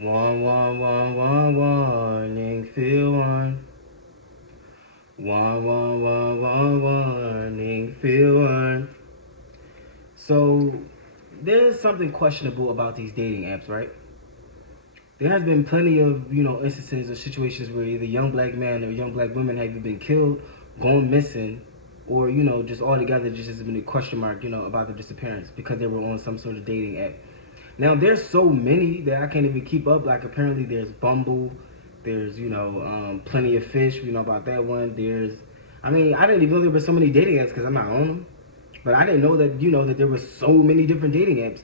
Warning, feel one. Warning, feel one. So, there's something questionable about these dating apps, right? There has been plenty of, instances or situations where either young black men or young black women have either been killed, gone missing, or, just altogether just has been a question mark, about their disappearance because they were on some sort of dating app. Now there's so many that I can't even keep up. Like apparently there's Bumble, there's Plenty of Fish. We know about that one. I didn't even know there were so many dating apps because I'm not on them. But I didn't know that that there were so many different dating apps.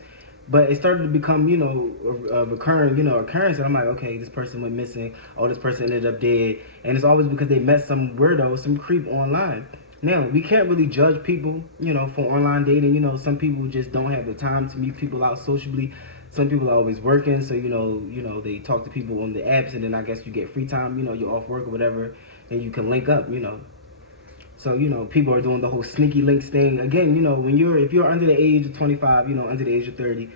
But it started to become a recurring occurrence, and I'm like, okay, this person went missing. Oh, this person ended up dead, and it's always because they met some weirdo, some creep online. Now, we can't really judge people, for online dating. Some people just don't have the time to meet people out socially. Some people are always working, so they talk to people on the apps, and then I guess you get free time. You're off work or whatever, and you can link up. So people are doing the whole sneaky links thing again. If you're under the age of 25, under the age of 30,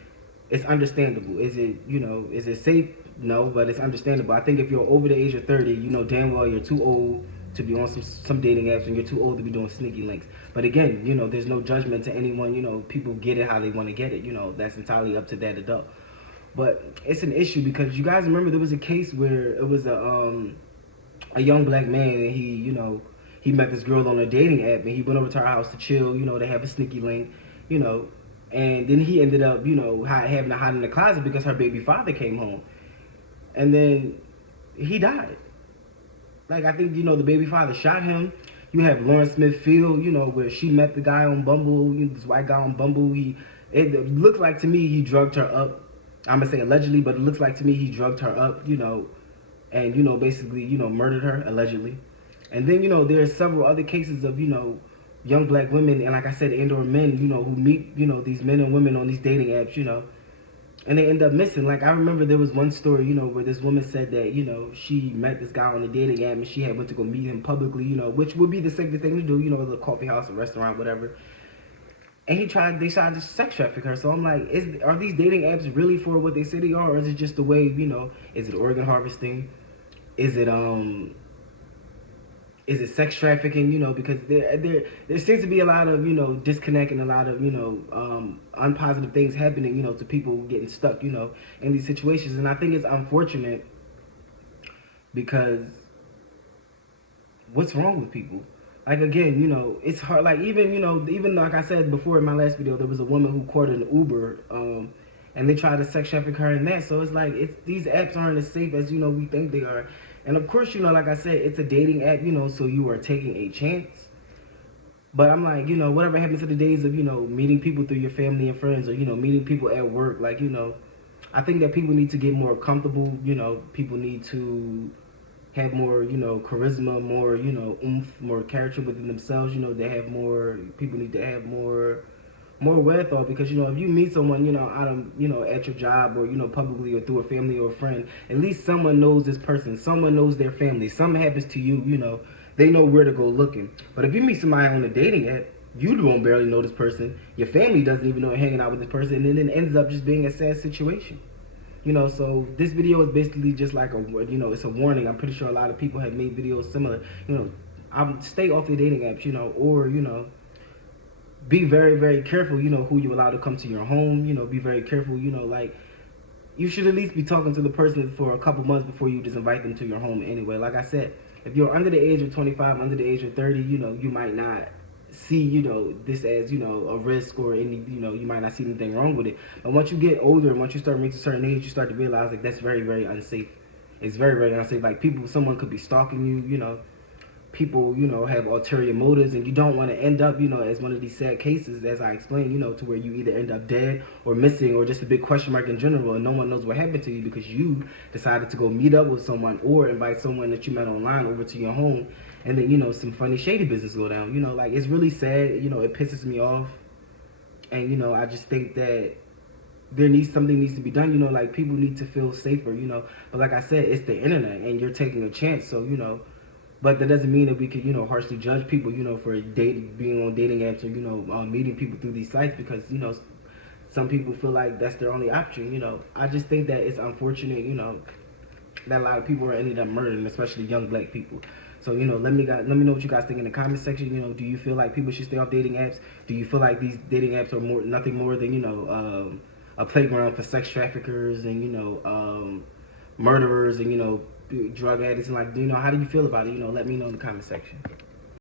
it's understandable. Is it safe? No, but it's understandable. I think if you're over the age of 30, damn well you're too old to be on some dating apps, and you're too old to be doing sneaky links. But again, there's no judgment to anyone. People get it how they want to get it. That's entirely up to that adult. But it's an issue because you guys remember there was a case where it was a young black man, and he met this girl on a dating app, and he went over to her house to chill. They have a sneaky link, and then he ended up having to hide in the closet because her baby father came home, and then he died. Like, I think, the baby father shot him. You have Lauren Smith Field, where she met the guy on Bumble, this white guy on Bumble. It looks like to me he drugged her up. I'm going to say allegedly, but it looks like to me he drugged her up, and, basically, murdered her, allegedly. And then, there's several other cases of, young black women, and like I said, and/or men, who meet, these men and women on these dating apps, and they end up missing. Like, I remember there was one story, where this woman said that, she met this guy on a dating app, and she had went to go meet him publicly, which would be the safest thing to do, at a coffee house, a restaurant, whatever. And they tried to sex traffic her. So I'm like, are these dating apps really for what they say they are, or is it just the way, is it organ harvesting? Is it sex trafficking? Because there seems to be a lot of disconnect and a lot of unpositive things happening to people getting stuck in these situations. And I think it's unfortunate because what's wrong with people? Like, again, it's hard. Like, even like I said before in my last video, there was a woman who caught an Uber, and they tried to sex traffic her in that. So it's like these apps aren't as safe as we think they are. And of course, like I said, it's a dating app, so you are taking a chance. But I'm like, whatever happens to the days of, meeting people through your family and friends, or, meeting people at work, like, I think that people need to get more comfortable, people need to have more, charisma, more, oomph, more character within themselves, people need to have more wherewithal, because if you meet someone out of at your job, or publicly, or through a family or a friend, at least someone knows this person, someone knows their family, something happens to you, they know where to go looking. But if you meet somebody on a dating app, you don't barely know this person, your family doesn't even know you're hanging out with this person, and then it ends up just being a sad situation. So this video is basically just like it's a warning. I'm pretty sure a lot of people have made videos similar. Stay off the dating apps, or be very, very careful, who you allow to come to your home. Be very careful, like, you should at least be talking to the person for a couple months before you just invite them to your home anyway. Like I said, if you're under the age of 25, under the age of 30, you might not see, this as, a risk, or any, you might not see anything wrong with it. But once you get older, and once you start reaching a certain age, you start to realize, like, that's very, very unsafe. It's very, very unsafe. Like, someone could be stalking you, people, have ulterior motives, and you don't want to end up, as one of these sad cases, as I explained, to where you either end up dead or missing, or just a big question mark in general, and no one knows what happened to you because you decided to go meet up with someone or invite someone that you met online over to your home, and then, some funny shady business go down. Like, it's really sad. It pisses me off, and, I just think that something needs to be done. Like, people need to feel safer. But like I said, it's the internet, and you're taking a chance, so but that doesn't mean that we could, harshly judge people, for being on dating apps, or, meeting people through these sites, because, Some people feel like that's their only option. I just think that it's unfortunate. That a lot of people are ended up murdering, especially young black people. So let me know what you guys think in the comment section. Do you feel like people should stay off dating apps? Do you feel like these dating apps are nothing more than a playground for sex traffickers and murderers and drug addicts, and like how do you feel about it? Let me know in the comment section.